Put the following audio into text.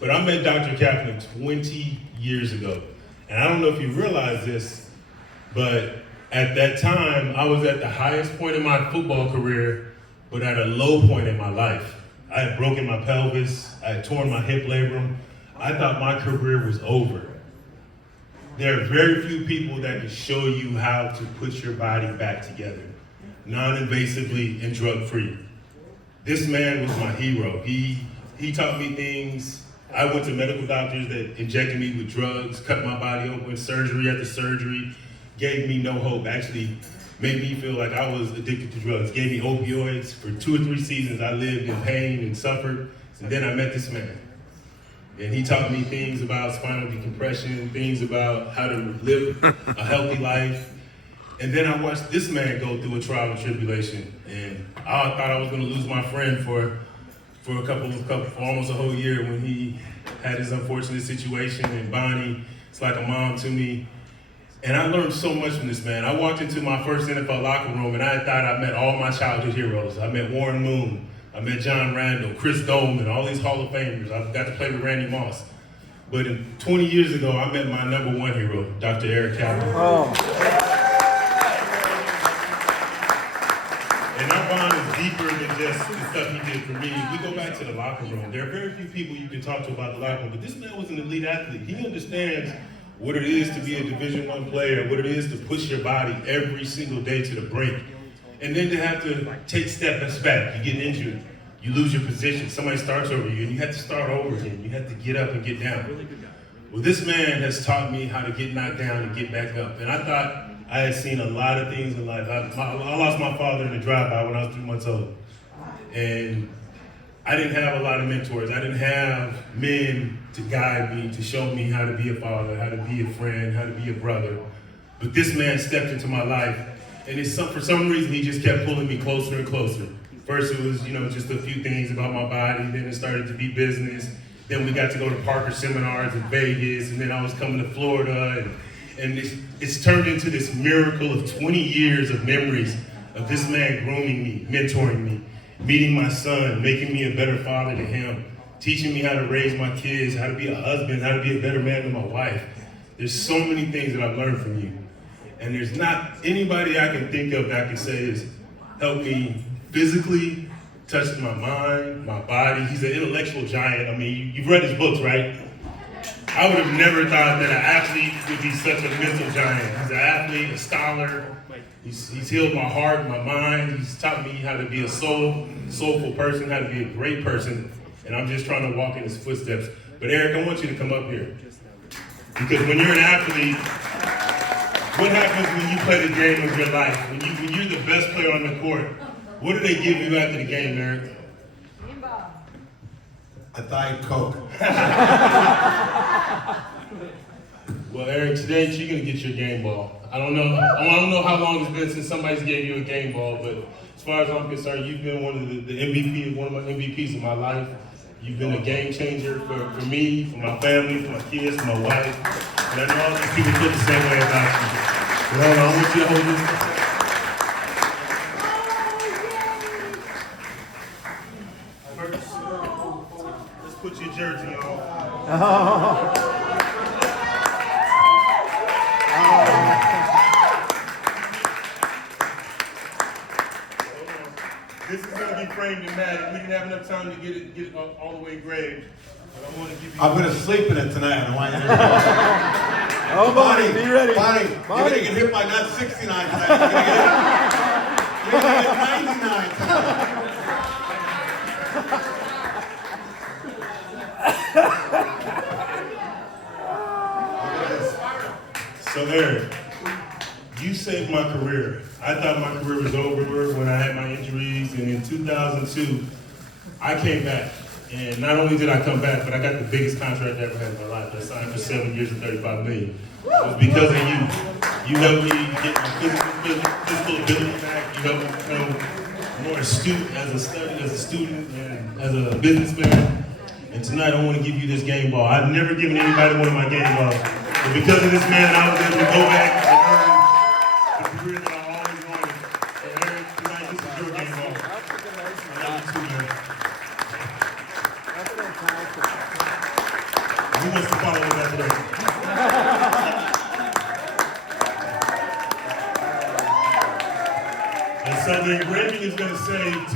But I met Dr. Kaplan 20 years ago. And I don't know if you realize this, but at that time, I was at the highest point in my football career, but at a low point in my life. I had broken my pelvis, I had torn my hip labrum. I thought my career was over. There are very few people that can show you how to put your body back together, non-invasively and drug-free. This man was my hero. He taught me things. I went to medical doctors that injected me with drugs, cut my body open, surgery after surgery, gave me no hope, actually made me feel like I was addicted to drugs, gave me opioids. For 2 or 3 seasons, I lived in pain and suffered, and then I met this man. And he taught me things about spinal decompression, things about how to live a healthy life. And then I watched this man go through a trial and tribulation, and I thought I was gonna lose my friend for almost a whole year when he had his unfortunate situation. And Bonnie, it's like a mom to me. And I learned so much from this man. I walked into my first NFL locker room and I thought I met all my childhood heroes. I met Warren Moon, I met John Randall, Chris Dolman, all these Hall of Famers. I got to play with Randy Moss. But 20 years ago, I met my #1 hero, Dr. Eric Kaplan. Oh. And our bond is deeper than just the stuff he did for me. We go back to the locker room. There are very few people you can talk to about the locker room, but this man was an elite athlete. He understands what it is to be a Division I player, what it is to push your body every single day to the brink. And then to have to take steps back. You get injured, you lose your position, somebody starts over you, and you have to start over again. You have to get up and get down. Well, this man has taught me how to get knocked down and get back up. And I thought I had seen a lot of things in life. I lost my father in a drive-by when I was 3 months old. And I didn't have a lot of mentors. I didn't have men to guide me, to show me how to be a father, how to be a friend, how to be a brother. But this man stepped into my life, and for some reason, he just kept pulling me closer and closer. First, it was, just a few things about my body. Then it started to be business. Then we got to go to Parker seminars in Vegas, and then I was coming to Florida, and it's turned into this miracle of 20 years of memories of this man grooming me, mentoring me, meeting my son, making me a better father to him, teaching me how to raise my kids, how to be a husband, how to be a better man to my wife. There's so many things that I've learned from you. And there's not anybody I can think of that I can say has helped me physically, touched my mind, my body. He's an intellectual giant. I mean, you've read his books, right? I would have never thought that an athlete would be such a mental giant. He's an athlete, a scholar. He's healed my heart, my mind. He's taught me how to be a soulful person, how to be a great person. And I'm just trying to walk in his footsteps. But Eric, I want you to come up here. Because when you're an athlete, what happens when you play the game of your life? When you're the best player on the court, what do they give you after the game, Eric? A Diet Coke. Well, Eric, today you're gonna get your game ball. I don't know how long it's been since somebody's gave you a game ball, but as far as I'm concerned, you've been one of the MVP, one of my MVPs of my life. You've been a game changer for me, for my family, for my kids, for my wife. And I know all these people feel the same way about you. Well, I want you to hold this. Let's put your jersey on. This is going to be framed in magic. We didn't have enough time to get it all the way engraved. But I want to give you. I'm going to sleep in it tonight. I want you to. Oh, Bonnie, be ready. Bonnie, you're going to get hit by not 69 tonight. You're going to get 99 tonight. So Eric, you saved my career. I thought my career was over when I had my injuries, and in 2002, I came back. And not only did I come back, but I got the biggest contract I ever had in my life. I signed for 7 years and $35 million. It was because of you. You helped me get my physical ability back. You helped me become more astute as a student, and as a businessman. And tonight I want to give you this game ball. I've never given anybody one of my game balls. But because of this man, I was able to go back and earn the career that I always wanted. So Eric, tonight this is your game ball. I love you too, man. That's fantastic. Who wants to follow in that direction? And so the engraving is going to say,